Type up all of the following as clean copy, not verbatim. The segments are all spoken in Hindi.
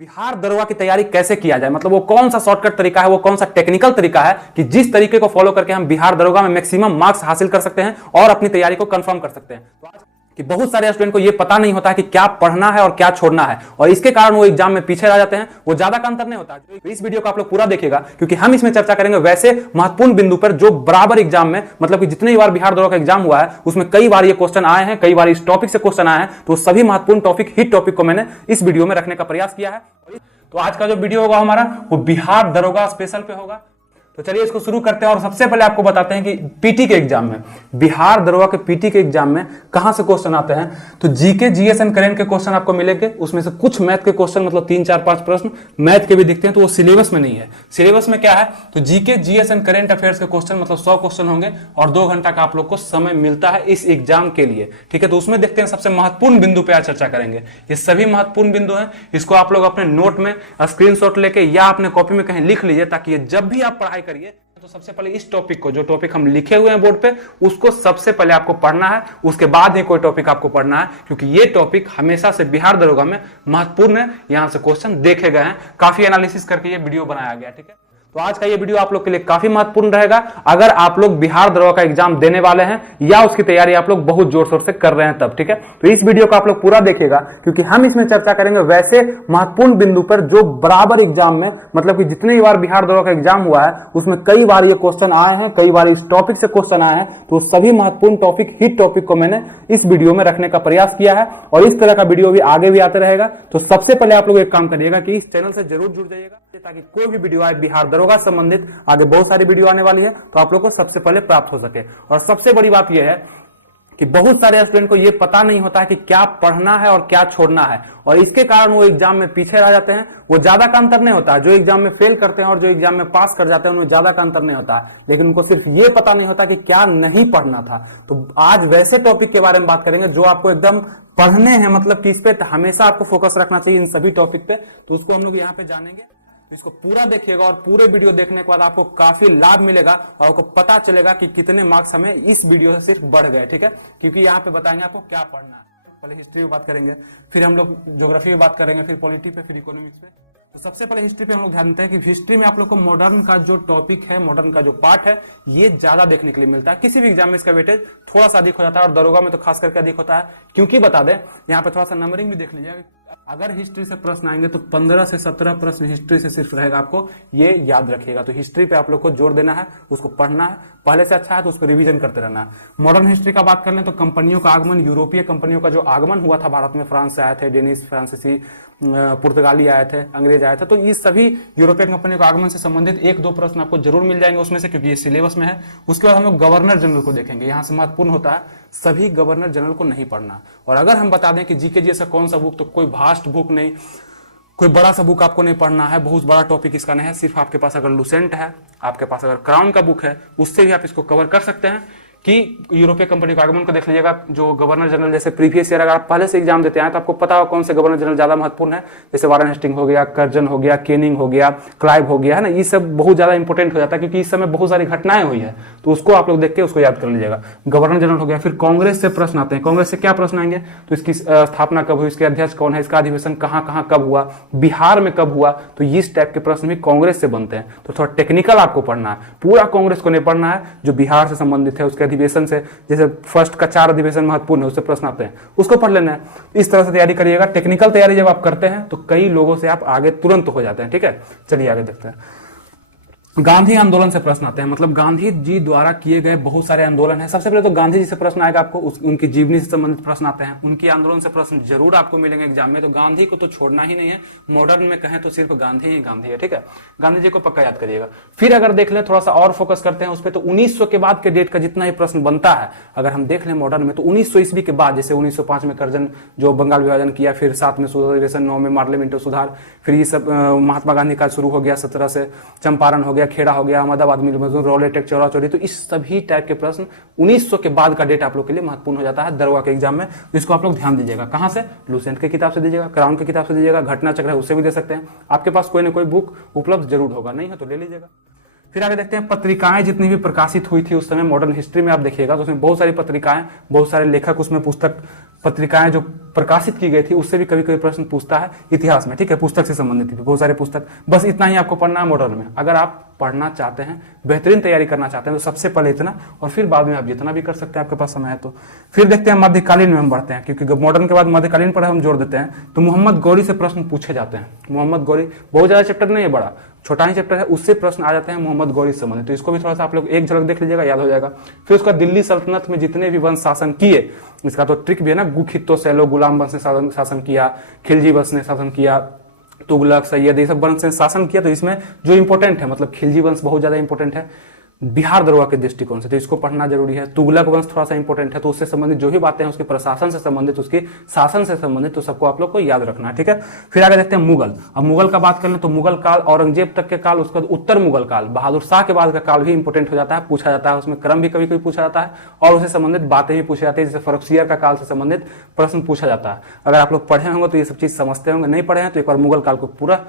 बिहार दरोगा की तैयारी कैसे किया जाए, मतलब वो कौन सा शॉर्टकट तरीका है, वो कौन सा टेक्निकल तरीका है कि जिस तरीके को फॉलो करके हम बिहार दरोगा में मैक्सिमम मार्क्स हासिल कर सकते हैं और अपनी तैयारी को कंफर्म कर सकते हैं। तो आज कि बहुत सारे स्टूडेंट को ये पता नहीं होता है कि क्या पढ़ना है और क्या छोड़ना है, और इसके कारण वो एग्जाम में पीछे रह जाते हैं। वो ज्यादा का अंतर नहीं होता। तो इस वीडियो को आप लोग पूरा देखिएगा, क्योंकि हम इसमें चर्चा करेंगे वैसे महत्वपूर्ण बिंदु पर जो बराबर एग्जाम में, मतलब कि जितने बार बिहार दरोगा का एग्जाम हुआ है उसमें कई बार ये क्वेश्चन आए हैं, कई बार इस टॉपिक से क्वेश्चन आए हैं। तो सभी महत्वपूर्ण टॉपिक, हिट टॉपिक को मैंने इस वीडियो में रखने का प्रयास किया है। तो आज का जो वीडियो होगा हमारा वो बिहार दरोगा स्पेशल पे होगा। तो चलिए इसको शुरू करते हैं। और सबसे पहले आपको बताते हैं कि पीटी के एग्जाम में, बिहार दरोगा के पीटी के एग्जाम में कहां से क्वेश्चन आते हैं। तो जीके, जीएस एंड करंट के क्वेश्चन आपको मिलेंगे। उसमें से कुछ मैथ के क्वेश्चन, मतलब 3, 4, 5 प्रश्न मैथ के भी दिखते हैं, तो वो सिलेबस में नहीं है। सिलेबस में क्या है, तो GK, GS and current affairs के क्वेश्चन, मतलब 100 क्वेश्चन होंगे और 2 घंटा का आप लोग को समय मिलता है इस एग्जाम के लिए। ठीक है, तो उसमें देखते हैं सबसे महत्वपूर्ण बिंदु पे आज चर्चा करेंगे। ये सभी महत्वपूर्ण बिंदु हैं, इसको आप लोग अपने नोट में स्क्रीनशॉट लेके या अपने कॉपी में कहीं लिख लीजिए, ताकि जब भी आप पढ़ाई करिए तो सबसे पहले इस टॉपिक को, जो टॉपिक हम लिखे हुए हैं बोर्ड पे, उसको सबसे पहले आपको पढ़ना है। उसके बाद ही कोई टॉपिक आपको पढ़ना है, क्योंकि ये टॉपिक हमेशा से बिहार दरोगा में महत्वपूर्ण है। यहां से क्वेश्चन देखे गए हैं, काफी एनालिसिस करके ये वीडियो बनाया गया। ठीक है, तो आज का ये वीडियो आप लोग के लिए काफी महत्वपूर्ण रहेगा अगर आप लोग बिहार दरोगा का एग्जाम देने वाले हैं या उसकी तैयारी आप लोग बहुत जोर शोर से कर रहे हैं तब। ठीक है, तो इस वीडियो को आप लोग पूरा देखिएगा, क्योंकि हम इसमें चर्चा करेंगे वैसे महत्वपूर्ण बिंदु पर जो बराबर एग्जाम में, मतलब कि जितनी बार बिहार दरोगा का एग्जाम हुआ है उसमें कई बार ये क्वेश्चन आए हैं, कई बार इस टॉपिक से क्वेश्चन आए हैं। तो सभी महत्वपूर्ण टॉपिक, हिट टॉपिक को मैंने इस वीडियो में रखने का प्रयास किया है, और इस तरह का वीडियो भी आगे भी आते रहेगा। तो सबसे पहले आप लोग एक काम करिएगा कि इस चैनल से जरूर जुड़ जाइएगा, ताकि कोई भी वीडियो आए बिहार दरोगा संबंधित, आगे बहुत सारी वीडियो आने वाली है, तो आप लोग को सबसे पहले प्राप्त हो सके। और सबसे बड़ी बात यह है कि बहुत सारे स्टूडेंट को यह पता नहीं होता है कि क्या पढ़ना है और क्या छोड़ना है, और इसके कारण वो एग्जाम में पीछे रह जाते हैं। वो ज्यादा का अंतर नहीं होता है, जो एग्जाम में फेल करते हैं और जो एग्जाम में पास कर जाते हैं उनमें ज्यादा का अंतर नहीं होता है, लेकिन उनको सिर्फ ये पता नहीं होता कि क्या नहीं पढ़ना था। तो आज वैसे टॉपिक के बारे में बात करेंगे जो आपको एकदम पढ़ने हैं, मतलब कि इस पे हमेशा आपको फोकस रखना चाहिए इन सभी टॉपिक पे। तो उसको हम लोग यहाँ पे जानेंगे। तो इसको पूरा देखिएगा, और पूरे वीडियो देखने के बाद आपको काफी लाभ मिलेगा और आपको पता चलेगा कि कितने मार्क्स हमें इस वीडियो से सिर्फ बढ़ गए। ठीक है, क्योंकि यहाँ पे बताएंगे आपको क्या पढ़ना है। पहले हिस्ट्री में बात करेंगे, फिर हम लोग ज्योग्राफी में बात करेंगे, फिर पॉलिटी पे, फिर इकोनॉमिक्स पे। तो सबसे पहले हिस्ट्री पे हम लोग ध्यान देते हैं कि हिस्ट्री में आप लोग को मॉडर्न का जो टॉपिक है, मॉडर्न का जो पार्ट है, ये ज्यादा देखने के लिए मिलता है। किसी भी एग्जाम में इसका वेटेज थोड़ा सा अधिक हो जाता है, और दरोगा में तो खास करके अधिक होता है। क्योंकि बता दें, यहाँ पे थोड़ा सा नंबरिंग भी देख लीजिए। अगर हिस्ट्री से प्रश्न आएंगे तो 15 से 17 प्रश्न हिस्ट्री से सिर्फ रहेगा, आपको ये याद रखिएगा। तो हिस्ट्री पे आप लोग को जोर देना है, उसको पढ़ना है, पहले से अच्छा है तो उसको रिवीजन करते रहना है। मॉडर्न हिस्ट्री का बात कर लें तो कंपनियों का आगमन, यूरोपीय कंपनियों का जो आगमन हुआ था भारत में, फ्रांस से आए थे, डेनिश, फ्रांसीसी, पुर्तगाली आए थे, अंग्रेज आए थे। तो ये सभी यूरोपीय कंपनियों के आगमन से संबंधित 1-2 प्रश्न आपको जरूर मिल जाएंगे उसमें से, क्योंकि ये सिलेबस में है। उसके बाद हम लोग गवर्नर जनरल को देखेंगे। यहाँ से महत्वपूर्ण होता है, सभी गवर्नर जनरल को नहीं पढ़ना। और अगर हम बता दें कि जीके जैसा कौन सा बुक, तो कोई भास्ट बुक नहीं, कोई बड़ा सा बुक आपको नहीं पढ़ना है, बहुत बड़ा टॉपिक इसका नहीं है। सिर्फ आपके पास अगर लुसेंट है, आपके पास अगर क्राउन का बुक है, उससे भी आप इसको कवर कर सकते हैं। कि यूरोपीय कंपनी के आगमन को देख लीजिएगा। जो गवर्नर जनरल, जैसे प्रीवियस ईयर अगर आप पहले से एग्जाम देते हैं तो आपको पता हो कौन से गवर्नर जनरल ज्यादा महत्वपूर्ण है। जैसे वारेन हेस्टिंग हो गया, कर्जन हो गया, केनिंग हो गया, क्लाइव हो गया, है ना। ये सब बहुत ज्यादा इंपॉर्टेंट हो जाता है, क्योंकि इस समय बहुत सारी घटनाएं हुई है, तो उसको आप लोग देख के उसको याद कर लीजिएगा। गवर्नर जनरल हो गया। फिर कांग्रेस से प्रश्न आते हैं। कांग्रेस से क्या प्रश्न आएंगे, तो इसकी स्थापना कब हुई, इसके अध्यक्ष कौन है, इसका अधिवेशन कहाँ कहाँ कब हुआ, बिहार में कब हुआ। तो इस टाइप के प्रश्न भी कांग्रेस से बनते हैं। तो थोड़ा टेक्निकल आपको पढ़ना है, पूरा कांग्रेस को नहीं पढ़ना है। जो बिहार से संबंधित है उसके अधिवेशन से, जैसे फर्स्ट का 4 अधिवेशन महत्वपूर्ण है, उससे प्रश्न आते हैं, उसको पढ़ लेना है। इस तरह से तैयारी करिएगा। टेक्निकल तैयारी जब आप करते हैं तो कई लोगों से आप आगे तुरंत हो जाते हैं। ठीक है, चलिए आगे देखते हैं। गांधी आंदोलन से प्रश्न आते हैं, मतलब गांधी जी द्वारा किए गए बहुत सारे आंदोलन है। सबसे पहले तो गांधी जी से प्रश्न आएगा आपको, उनकी जीवनी से संबंधित प्रश्न आते हैं, उनकी आंदोलन से प्रश्न जरूर आपको मिलेंगे एग्जाम में। तो गांधी को तो छोड़ना ही नहीं है, मॉडर्न में कहें तो सिर्फ गांधी ही गांधी है। ठीक है, गांधी जी को पक्का याद करिएगा। फिर अगर देख लें, थोड़ा सा और फोकस करते हैं उस पर, तो 1900 के बाद के डेट का जितना ही प्रश्न बनता है, अगर हम देख लें मॉडर्न में, तो 1900 ईस्वी के बाद, जैसे 1905 में कर्जन जो बंगाल विभाजन किया, फिर 7 में सुधार, 9 में पार्लियामेंट सुधार, फिर ये सब महात्मा गांधी का शुरू हो गया, 17 से चंपारण हो गया, खेड़ा हो गया, अहमदाबाद मिल मजदूर, रॉलेटेक, चौरा चौरी। तो इस सभी टाइप के प्रश्न 1900 के बाद का डेट आप लोग के लिए महत्वपूर्ण हो जाता है दरोगा के एग्जाम में। जिसको आप लोग ध्यान दीजिएगा। कहां से, लुसेंट की किताब से दीजिएगा, क्राउन की किताब से दीजिएगा, घटना चक्र है उससे भी दे सकते हैं। आपके पास कोई ना कोई बुक उपलब्ध जरूर होगा, नहीं है तो ले लीजिएगा। फिर आगे देखते हैं पत्रिकाएं जितनी भी प्रकाशित हुई थी उस समय मॉडर्न हिस्ट्री में आप देखिएगा तो उसमें बहुत सारी पत्रिकाएं, बहुत सारे लेखक, उसमें पुस्तक पत्रिकाएं जो प्रकाशित की गई थी उससे भी कभी कभी प्रश्न पूछता है इतिहास में, ठीक है, पुस्तक से संबंधित थी बहुत सारे पुस्तक। बस इतना ही आपको पढ़ना है मॉडर्न में। अगर आप पढ़ना चाहते हैं, बेहतरीन तैयारी करना चाहते हैं तो सबसे पहले इतना, और फिर बाद में आप जितना भी कर सकते हैं आपके पास समय है तो। फिर देखते हैं मध्यकालीन में हम बढ़ते हैं, क्योंकि मॉडर्न के बाद मध्यकालीन पर हम जोड़ देते हैं तो मोहम्मद गौरी से प्रश्न पूछे जाते हैं। मोहम्मद गौरी बहुत ज्यादा चैप्टर नहीं है, बड़ा छोटा ही चैप्टर है, उससे प्रश्न आ जाते हैं मोहम्मद गौरी से संबंधित, तो इसको भी थोड़ा सा आप लोग एक झलक देख लीजिएगा, याद हो जाएगा। फिर उसका दिल्ली सल्तनत में जितने भी वंश शासन किए, इसका तो ट्रिक भी है ना, गुखित्तो सैलो गुलाम वंश ने शासन किया, खिलजी वंश ने शासन किया, तुगलक सैयद, ये सब वंश ने शासन किया। तो इसमें जो इंपॉर्टेंट है, मतलब खिलजी वंश बहुत ज्यादा इंपॉर्टेंट है बिहार दरोगा के दृष्टिकोण से, तो इसको पढ़ना जरूरी है। तुगलक वंश थोड़ा सा इंपॉर्टेंट है, तो उससे संबंधित जो भी बातें हैं उसके प्रशासन से संबंधित, उसके शासन से संबंधित, तो सबको आप लोग को याद रखना है, ठीक है। फिर आगे देखते हैं मुगल। अब मुगल का बात कर लें तो मुगल काल, औरंगजेब तक के काल, उसके बाद उत्तर मुगल काल, बहादुर शाह के बाद का काल भी इंपॉर्टेंट हो जाता है, पूछा जाता है, उसमें क्रम भी कभी कभी पूछा जाता है और उससे संबंधित बातें भी पूछी जाती है, जैसे फर्रुखसियर का काल से संबंधित प्रश्न पूछा जाता है। अगर आप लोग पढ़े होंगे तो ये सब चीज समझते होंगे, नहीं पढ़े हैं तो एक बार मुगल काल को पूरा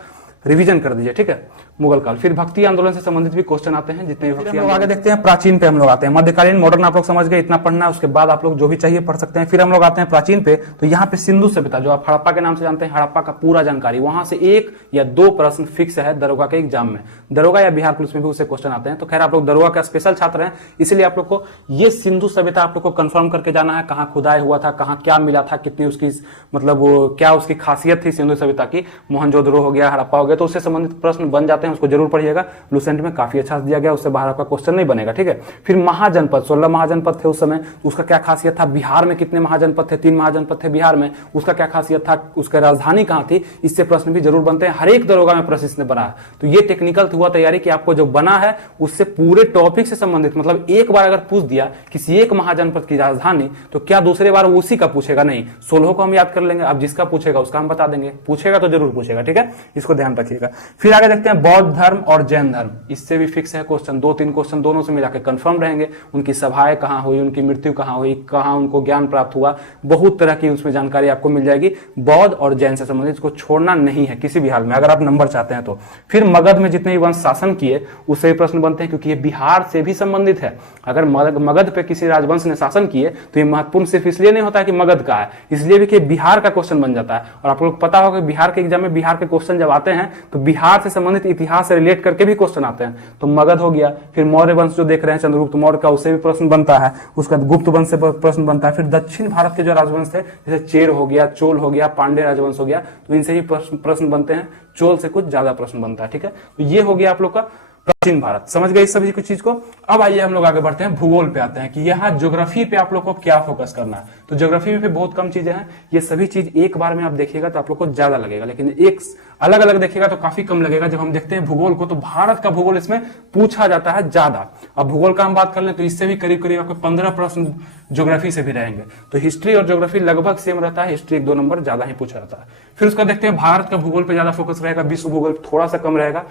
रिवीजन कर दीजिए, ठीक है, मुगल काल। फिर भक्ति आंदोलन से संबंधित भी क्वेश्चन आते हैं जितने भी। हम लोग आगे देखते हैं प्राचीन पे हम लोग आते हैं। मध्यकालीन मॉडर्न आप लोग समझ गए, इतना पढ़ना है, उसके बाद आप लोग जो भी चाहिए पढ़ सकते हैं। फिर हम लोग आते हैं प्राचीन पे, तो यहाँ पे सिंधु सभ्यता, जो आप हड़प्पा के नाम से जानते हैं, हड़प्पा का पूरा जानकारी, वहां से 1 या 2 प्रश्न फिक्स है दरोगा के एग्जाम में, दरोगा या बिहार पुलिस में भी उससे क्वेश्चन आते हैं। तो खैर आप लोग दरोगा का स्पेशल छात्र हैं, इसलिए आप लोग को ये सिंधु सभ्यता आप लोग को कंफर्म करके जाना है, कहाँ खुदाई हुआ था, कहाँ क्या मिला था, कितनी उसकी मतलब क्या उसकी खासियत थी सिंधु सभ्यता की, मोहनजोदड़ो हो गया, हड़प्पा हो गया, तो उससे संबंधित प्रश्न बन जाते हैं, उसको जरूर पढ़िएगा। लुसेंट में काफी अच्छा दिया गया, उससे बाहर आपका क्वेश्चन नहीं बनेगा, ठीक है। फिर महाजनपद, 16 महाजनपद थे उस समय, उसका क्या खासियत था, बिहार में कितने महाजनपद थे, 3 महाजनपद थे बिहार में, उसका क्या खासियत था, उसका राजधानी कहां थी, इससे प्रश्न भी जरूर बनते हैं। हर एक दरोगा में प्रश्न इसने बना है, तो ये टेक्निकल हुआ तैयारी कि आपको जो बना है उससे पूरे टॉपिक से संबंधित, मतलब एक बार अगर पूछ दिया किसी एक महाजनपद की राजधानी, तो क्या दूसरे बार उसी का पूछेगा, नहीं, 16 को हम याद कर लेंगे, अब जिसका पूछेगा उसका हम बता देंगे, पूछेगा तो जरूर पूछेगा, ठीक है, इसको ध्यान रखिएगा। फिर आगे देखते हैं बौद्ध धर्म और जैन धर्म, इससे भी फिक्स है क्वेश्चन, 2-3 क्वेश्चन दोनों से मिला के कंफर्म रहेंगे। उनकी सभाएं कहां हुई, उनकी मृत्यु कहां हुई, कहां उनको ज्ञान प्राप्त हुआ, बहुत तरह की उसमें जानकारी आपको मिल जाएगी बौद्ध और जैन से संबंधित, इसको छोड़ना नहीं है किसी भी हाल में अगर आप नंबर चाहते हैं तो। फिर मगध में जितने भी वंश शासन किए उससे भी प्रश्न बनते हैं, क्योंकि ये बिहार से भी संबंधित है। अगर मगध पे किसी राजवंश ने शासन किए तो ये महत्वपूर्ण सिर्फ इसलिए नहीं होता है कि मगध का है, इसलिए भी कि बिहार का क्वेश्चन बन जाता है। और आप लोग पता होगा बिहार के एग्जाम में बिहार के क्वेश्चन जब आते हैं तो बिहार से संबंधित इतिहास से रिलेट करके भी क्वेश्चन आते हैं, तो मगध हो गया। फिर मौर्य वंश जो देख रहे हैं चंद्रगुप्त मौर्य का, उससे भी प्रश्न बनता है, उसका गुप्त वंश से प्रश्न बनता है। फिर दक्षिण भारत के जो राजवंश थे, जैसे चेर हो गया, चोल हो गया, पांडे राजवंश हो गया, तो इनसे भी प्रश्न बनते हैं, चोल से कुछ ज्यादा प्रश्न बनता है, ठीक है। तो ये हो गया आप लोग का प्राचीन भारत, समझ गए इस सभी कुछ चीज को। अब आइए हम लोग आगे बढ़ते हैं, भूगोल पे आते हैं कि यहाँ ज्योग्राफी पे आप लोग को क्या फोकस करना है। तो ज्योग्राफी में बहुत कम चीजें हैं, ये सभी चीज एक बार में आप देखिएगा तो आप लोग को ज्यादा लगेगा, लेकिन एक अलग अलग देखिएगा तो काफी कम लगेगा। जब हम देखते हैं भूगोल को तो भारत का भूगोल इसमें पूछा जाता है ज्यादा। अब भूगोल का हम बात कर लें तो इससे भी करीब करीब आपको 15 प्रश्न ज्योग्राफी से भी रहेंगे, तो हिस्ट्री और ज्योग्राफी लगभग सेम रहता है, हिस्ट्री 1-2 नंबर ज्यादा ही पूछा जाता है। फिर उसका देखते हैं भारत का भूगोल पे ज्यादा फोकस रहेगा, विश्व भूगोल थोड़ा सा कम रहेगा।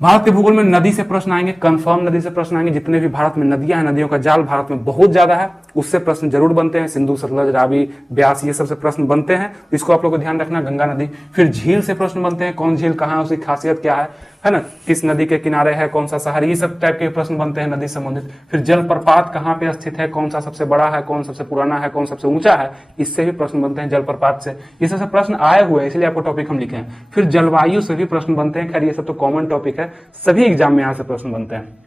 भारत के भूगोल में नदी से प्रश्न आएंगे, कंफर्म नदी से प्रश्न आएंगे, जितने भी भारत में नदियां हैं, नदियों का जाल भारत में बहुत ज्यादा है, उससे प्रश्न जरूर बनते हैं, सिंधु, सतलज, रावी, ब्यास, ये सब से प्रश्न बनते हैं, इसको आप लोग को ध्यान रखना। गंगा नदी, फिर झील से प्रश्न बनते हैं, कौन झील कहाँ है, उसकी खासियत क्या है ना, किस नदी के किनारे है, कौन सा शहर, ये सब टाइप के प्रश्न बनते हैं नदी संबंधित। फिर जलप्रपात कहाँ पे स्थित है, कौन सा सबसे बड़ा है, कौन सबसे पुराना है, कौन सबसे ऊंचा है, इससे भी प्रश्न बनते हैं जलप्रपात से। ये सब प्रश्न आए हुए हैं, इसलिए आपको टॉपिक हम लिखे हैं। फिर जलवायु से भी प्रश्न बनते हैं, खैर ये सब तो कॉमन टॉपिक है, सभी एग्जाम में यहाँ से प्रश्न बनते हैं।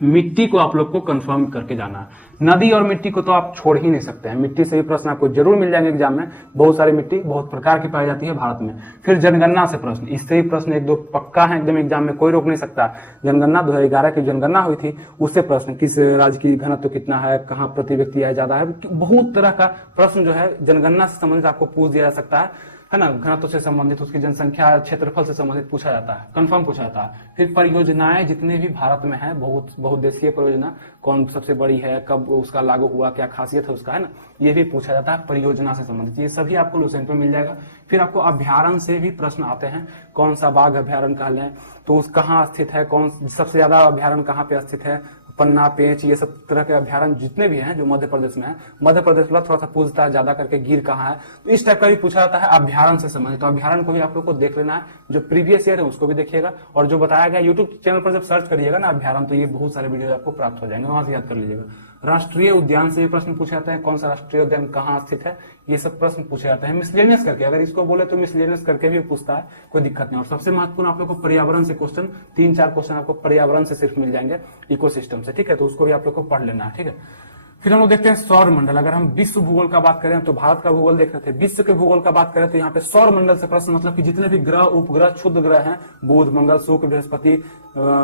मिट्टी को आप लोग को कंफर्म करके जाना है, नदी और मिट्टी को तो आप छोड़ ही नहीं सकते हैं, मिट्टी से भी प्रश्न आपको जरूर मिल जाएंगे एग्जाम में, बहुत सारी मिट्टी बहुत प्रकार की पाई जाती है भारत में। फिर जनगणना से प्रश्न, इससे भी प्रश्न 1-2 पक्का है एकदम एग्जाम में, कोई रोक नहीं सकता। जनगणना 2011 की जनगणना हुई थी, उससे प्रश्न, किस राज्य की घनत्व कितना है, कहाँ प्रति व्यक्ति आय ज्यादा है, बहुत तरह का प्रश्न जो है जनगणना से संबंधित आपको पूछ दिया जा सकता है ना, घनत्व से संबंधित, उसकी जनसंख्या, क्षेत्रफल से संबंधित पूछा जाता है, कंफर्म पूछा जाता है। फिर परियोजनाएं जितने भी भारत में है, बहुउद्देशीय परियोजना कौन सबसे बड़ी है, कब उसका लागू हुआ, क्या खासियत है उसका, है ना, ये भी पूछा जाता है परियोजना से संबंधित, ये सभी आपको लुसेंट में मिल जाएगा। फिर आपको अभ्यारण्य से भी प्रश्न आते हैं, कौन सा बाघ अभ्यारण्य कह लें तो उस कहाँ स्थित है, कौन सबसे ज्यादा अभ्यारण्य कहाँ पे स्थित है, पन्ना, पेंच, ये सब तरह के अभ्यारण्य जितने भी हैं जो मध्य प्रदेश में है, मध्य प्रदेश वाला थोड़ा सा पूछता है ज्यादा करके गिर कहाँ है, तो इस टाइप का भी पूछा जाता है अभ्यारण्य से संबंधित। तो अभ्यारण्य को भी आप लोग को देख लेना है, जो प्रीवियस ईयर है उसको भी देखिएगा, और जो बताया गया यूट्यूब चैनल पर जब सर्च करिएगा ना अभ्यारण्य, तो ये बहुत सारे वीडियो आपको प्राप्त हो जाएंगे, वहां से याद कर लीजिएगा। राष्ट्रीय उद्यान से भी प्रश्न पूछे जाते हैं, कौन सा राष्ट्रीय उद्यान कहाँ स्थित है, ये सब प्रश्न पूछे जाते हैं। मिसलेनियस करके, अगर इसको बोले तो मिसलेनियस करके भी पूछता है, कोई दिक्कत नहीं। और सबसे महत्वपूर्ण आप लोग को पर्यावरण से क्वेश्चन, 3-4 क्वेश्चन आपको पर्यावरण से सिर्फ मिल जाएंगे, इकोसिस्टम से, ठीक है, तो उसको भी आप लोग को पढ़ लेना है, ठीक है। फिर हम लोग देखते हैं सौर मंडल। अगर हम विश्व भूगोल का बात करें तो भारत का भूगोल देख रहे थे, विश्व के भूगोल का बात करें तो यहाँ पे सौर मंडल से प्रश्न, मतलब कि जितने भी ग्रह, उपग्रह, क्षुद्र ग्रह हैं, बुध, मंगल, शुक्र, बृहस्पति,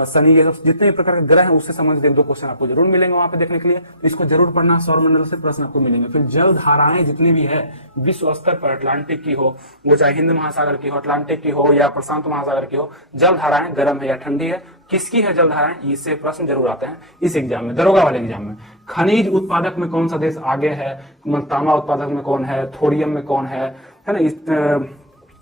शनि, ये सब जितने भी प्रकार के ग्रह हैं उससे संबंधित 1-2 क्वेश्चन आपको जरूर मिलेंगे वहां पे देखने के लिए, तो इसको जरूर पढ़ना। सौर मंडल से प्रश्न आपको मिलेंगे। फिर जल धाराएं जितनी भी है विश्व स्तर पर, अटलांटिक की हो, वो चाहे हिंद महासागर की हो, अटलांटिक की हो या प्रशांत महासागर की हो, जल धाराएं गर्म है या ठंडी है, किसकी है जल धाराएं, इससे प्रश्न जरूर आते हैं इस एग्जाम में, दरोगा वाले एग्जाम में। खनिज उत्पादक में कौन सा देश आगे है, तांबा उत्पादक में कौन है, थोरियम में कौन है ना, इस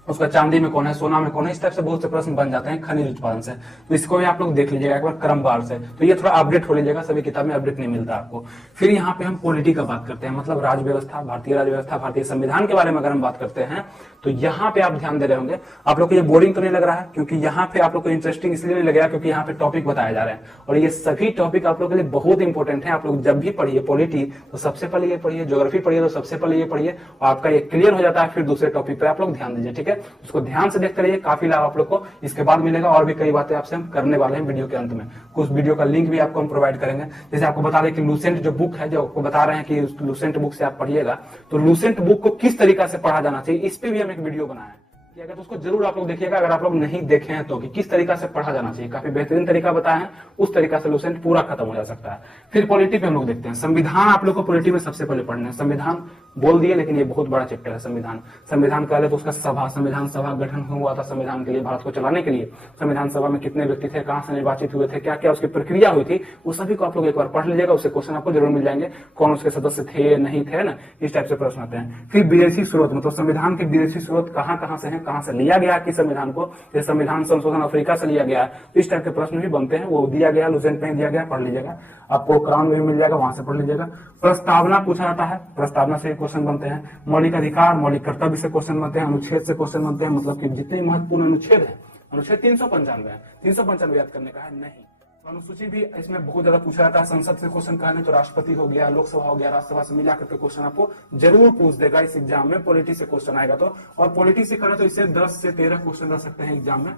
उसका चांदी में कौन है, सोना में कौन है, इस टाइप से बहुत से प्रश्न बन जाते हैं खनिज उत्पादन से। तो इसको भी आप लोग देख लीजिएगा एक बार क्रमवार से, तो ये थोड़ा अपडेट हो लीजिएगा, सभी किताब में अपडेट नहीं मिलता आपको। फिर यहाँ पे हम पॉलिटी का बात करते हैं, मतलब राज्य व्यवस्था, भारतीय राज्य व्यवस्था, भारतीय संविधान के बारे में अगर हम बात करते हैं तो यहाँ पे आप ध्यान दे रहे होंगे। आप लोग को ये बोरिंग तो नहीं लग रहा है, क्योंकि यहाँ पे आप लोग को इंटरेस्टिंग इसलिए नहीं लगेगा क्योंकि यहाँ पे टॉपिक बताए जा रहे हैं, और ये सभी टॉपिक आप लोग के लिए बहुत इंपॉर्टेंट है। आप लोग जब भी पढ़िए पॉलिटी तो सबसे पहले ये पढ़िए, ज्योग्राफी पढ़िए तो सबसे पहले ये पढ़िए, और आपका ये क्लियर हो जाता है, फिर दूसरे टॉपिक पे आप लोग ध्यान दीजिए, ठीक है। उसको ध्यान से देखते रहिए, काफी लाभ आप लोग को इसके बाद मिलेगा। और भी कई बातें आपसे हम करने वाले हैं वीडियो के अंत में, कुछ वीडियो का लिंक भी आपको हम प्रोवाइड करेंगे। जैसे आपको बता दें कि लूसेंट जो बुक है, जो आपको बता रहे हैं कि लूसेंट बुक से आप पढ़िएगा, तो लूसेंट बुक को किस तरीका से पढ़ा जाना चाहिए, इस पे भी हम एक वीडियो बनाए हैं, तो उसको जरूर आप लोग देखिएगा। अगर आप लोग नहीं देखे हैं तो कि किस तरीका से पढ़ा जाना चाहिए, काफी बेहतरीन तरीका बताया है, उस तरीका से लूसेंट पूरा खत्म हो जा सकता है। फिर पॉलिटी पे हम लोग देखते हैं, संविधान आप लोग को पॉलिटी में सबसे पहले पढ़ना है। संविधान बोल दिए, लेकिन ये बहुत बड़ा चैप्टर है संविधान। संविधान पहले तो उसका सभा, संविधान सभा गठन हुआ था संविधान के लिए, भारत को चलाने के लिए। संविधान सभा में कितने व्यक्ति थे, कहां से निर्वाचित हुए थे, क्या क्या उसकी प्रक्रिया हुई थी, वो सभी को आप लोग एक बार पढ़ लीजिएगा, उससे क्वेश्चन आपको जरूर मिल जाएंगे, कौन उसके सदस्य थे नहीं थे ना, इस टाइप से प्रश्न आते हैं। फिर विदेशी स्रोत, मतलब संविधान के विदेशी स्रोत कहां से हैं, कहां से लिया गया कि संविधान को, जैसे संविधान संशोधन अफ्रीका से लिया गया है, तो इस टाइप के प्रश्न भी बनते हैं, वो दिया गया लूसेंट में दिया गया, पढ़ लीजिएगा, आपको क्राउन में भी मिल जाएगा, वहां से पढ़ लीजिएगा। प्रस्तावना पूछा जाता है, प्रस्तावना से क्वेश्चन बनते हैं। मौलिक अधिकार, मौलिक कर्तव्य से क्वेश्चन बनते हैं। अनुच्छेद से क्वेश्चन बनते हैं, मतलब कि जितने महत्वपूर्ण अनुच्छेद है, अनुच्छेद 395 है, 395 याद करने का है नहीं, अनुसूची भी इसमें बहुत ज्यादा पूछा जाता है। संसद से क्वेश्चन कहने तो राष्ट्रपति हो गया, लोकसभा हो गया, राज्यसभा से मिला करके क्वेश्चन आपको जरूर पूछ देगा इस एग्जाम में, पॉलिटी से क्वेश्चन आएगा तो। और पॉलिटी से करें तो इससे 10 से 13 क्वेश्चन रह सकते हैं एग्जाम में,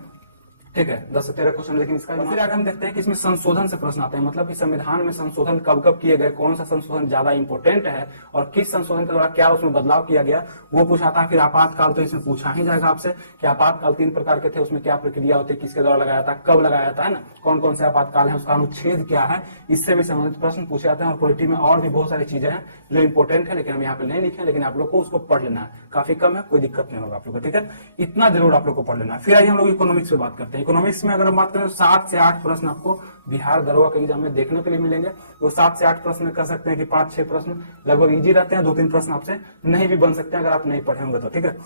ठीक है, 10 से 13 क्वेश्चन। लेकिन इसका फिर आगे हम देखते हैं कि इसमें संशोधन से प्रश्न आते हैं, मतलब कि संविधान में संशोधन कब कब किए गए, कौन सा संशोधन ज्यादा इंपॉर्टेंट है और किस संशोधन के द्वारा क्या उसमें बदलाव किया गया, वो पूछाता है। फिर आपातकाल तो इसमें पूछा ही जाएगा आपसे कि आपातकाल 3 प्रकार के थे, उसमें क्या प्रक्रिया होती है, किसके द्वारा लगाया था, कब लगाया था, है ना, कौन कौन से आपातकाल है, उसका अनुच्छेद क्या है, इससे भी संबंधित प्रश्न पूछे जाते हैं। और पॉलिटी में और भी बहुत सारी चीजें हैं जो इंपॉर्टेंट है, लेकिन हम यहाँ पे नहीं लिखे, लेकिन आप लोग को उसको पढ़ लेना है, काफी कम है, कोई दिक्कत नहीं होगा आप लोग को, ठीक है, इतना जरूर आप लोग को पढ़ लेना है। फिर आइए हम लोग इकोनॉमिक्स पे बात करते हैं। इकोनॉमिक्स में अगर हम बात करें 7 से 8 प्रश्न आपको बिहार दरोगा के एग्जाम में देखने के लिए मिलेंगे। तो 7 से 8 प्रश्न कह सकते हैं कि 5-6 प्रश्न लगभग इजी रहते हैं, 2-3 प्रश्न आपसे नहीं भी बन सकते हैं अगर आप नहीं पढ़े होंगे तो, ठीक है।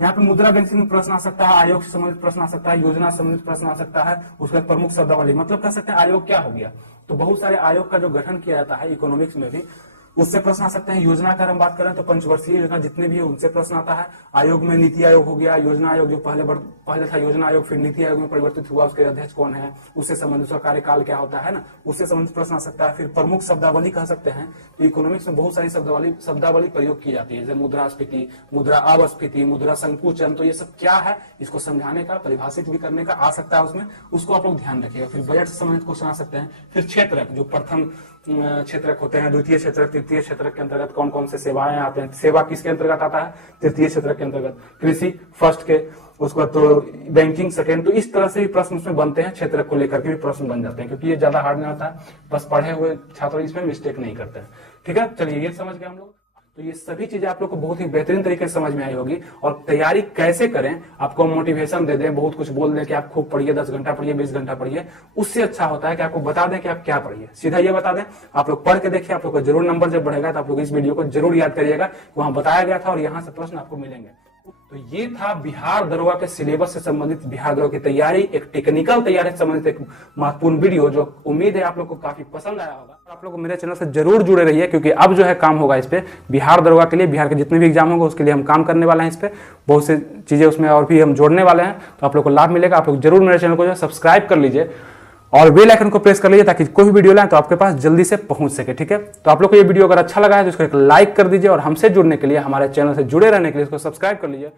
यहाँ पे मुद्रा बैंकिंग में प्रश्न आ सकता है, आयोग से संबंधित प्रश्न आ सकता है, योजना से संबंधित प्रश्न आ सकता है, उसका प्रमुख शब्दावली, मतलब कह सकते हैं आयोग क्या हो गया। तो बहुत सारे आयोग का जो गठन किया जाता है इकोनॉमिक्स में भी, उससे प्रश्न आ सकते हैं। योजना का हम बात करें तो पंचवर्षीय योजना जितने भी है उनसे प्रश्न आता है। आयोग में नीति आयोग हो गया, योजना आयोग जो पहले था योजना आयोग, फिर नीति आयोग में परिवर्तित हुआ, उसके अध्यक्ष कौन है, उससे संबंधित उसका कार्यकाल क्या होता है ना, उससे संबंधित प्रश्न आ सकता है। फिर प्रमुख शब्दावली कह सकते हैं, तो इकोनॉमिक्स में बहुत सारी शब्दावली प्रयोग की जाती है, जैसे मुद्रास्फीति, मुद्रा अपस्फीति, मुद्रा संकुचन, तो ये सब क्या है इसको समझाने का, परिभाषित भी करने का आ सकता है उसमें, उसको आप लोग ध्यान रखिएगा। फिर बजट से संबंधित क्वेश्चन आ सकते हैं। फिर क्षेत्रक, जो प्रथम क्षेत्रक होते हैं, द्वितीय क्षेत्रक, तृतीय क्षेत्रक के अंतर्गत कौन कौन से सेवाएं आते हैं, सेवा किसके अंतर्गत आता है, तृतीय क्षेत्रक के अंतर्गत, कृषि फर्स्ट के, उसके बाद तो बैंकिंग सेकेंड, तो इस तरह से भी प्रश्न उसमें बनते हैं, क्षेत्रक को लेकर के भी प्रश्न बन जाते हैं, क्योंकि ये ज्यादा हार्ड नहीं होता है, बस पढ़े हुए छात्र इसमें मिस्टेक नहीं करते हैं, ठीक है। चलिए ये समझ गए हम लोग। तो ये सभी चीजें आप लोग को बहुत ही बेहतरीन तरीके से समझ में आई होगी। और तैयारी कैसे करें, आपको मोटिवेशन दे दें, बहुत कुछ बोल दें कि आप खूब पढ़िए, 10 घंटा पढ़िए, 20 घंटा पढ़िए, उससे अच्छा होता है कि आपको बता दें कि आप क्या पढ़िए, सीधा ये बता दें, आप लोग पढ़ के देखिए, आप लोग को जरूर नंबर जब बढ़ेगा तो आप लोग इस वीडियो को जरूर याद करिएगा, वहां बताया गया था और यहाँ से प्रश्न आपको मिलेंगे। तो ये था बिहार दरोगा के सिलेबस से संबंधित, बिहार दरोगा की तैयारी, एक टेक्निकल तैयारी से संबंधित एक महत्वपूर्ण वीडियो, जो उम्मीद है आप लोग को काफी पसंद आया होगा। आप लोग मेरे चैनल से जरूर जुड़े रहिए, क्योंकि अब जो है काम होगा इस पे, बिहार दरोगा के लिए, बिहार के जितने भी एग्जाम होंगे उसके लिए हम काम करने वाले हैं। इस पे बहुत सी चीजें उसमें और भी हम जोड़ने वाले हैं, तो आप लोग को लाभ मिलेगा। आप लोग जरूर मेरे चैनल को जो सब्सक्राइब कर लीजिए और बेल आइकन को प्रेस कर लीजिए, ताकि कोई भी वीडियो लाए तो आपके पास जल्दी से पहुंच सके। ठीक है, तो आप लोग को ये वीडियो अगर अच्छा लगा है तो इसको एक लाइक कर दीजिए, और हमसे जुड़ने के लिए, हमारे चैनल से जुड़े रहने के लिए इसको सब्सक्राइब कर लीजिए।